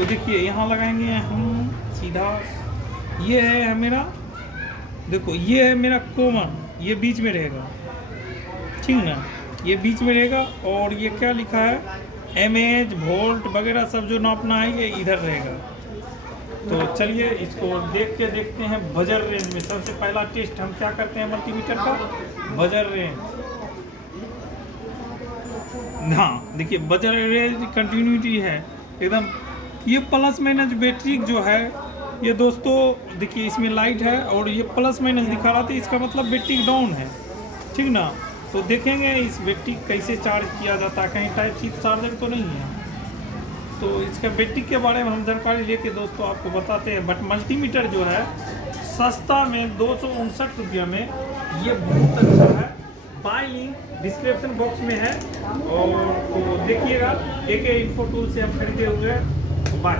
तो देखिए यहाँ लगाएंगे हम सीधा, ये है मेरा, देखो ये है मेरा कॉमन, ये बीच में रहेगा, ठीक ना, ये बीच में रहेगा। और ये क्या लिखा है, एमएच वोल्ट वगैरह सब जो नापना है ये इधर रहेगा। तो चलिए इसको देख के देखते हैं बजर रेंज में। सबसे पहला टेस्ट हम क्या करते हैं मल्टीमीटर का, बजर रेंज। हाँ देखिए बजर रेंज कंटिन्यूटी है एकदम। ये प्लस माइनस बैटरी जो है ये दोस्तों देखिए इसमें लाइट है और ये प्लस माइनस दिखा रहा था, इसका मतलब बैटरी डाउन है, ठीक ना। तो देखेंगे इस बैटरी कैसे चार्ज किया जाता है, कहीं टाइप सी चार्जर तो नहीं है। तो इसका बैटरी के बारे में हम जानकारी लेके दोस्तों आपको बताते हैं। बट मल्टीमीटर जो है सस्ता में 259 रुपये में ये बहुत अच्छा है। बाय लिंक डिस्क्रिप्शन बॉक्स में है और तो देखिएगा। AK इन्फो टूल से हम खरीदे हुए हैं। बाय।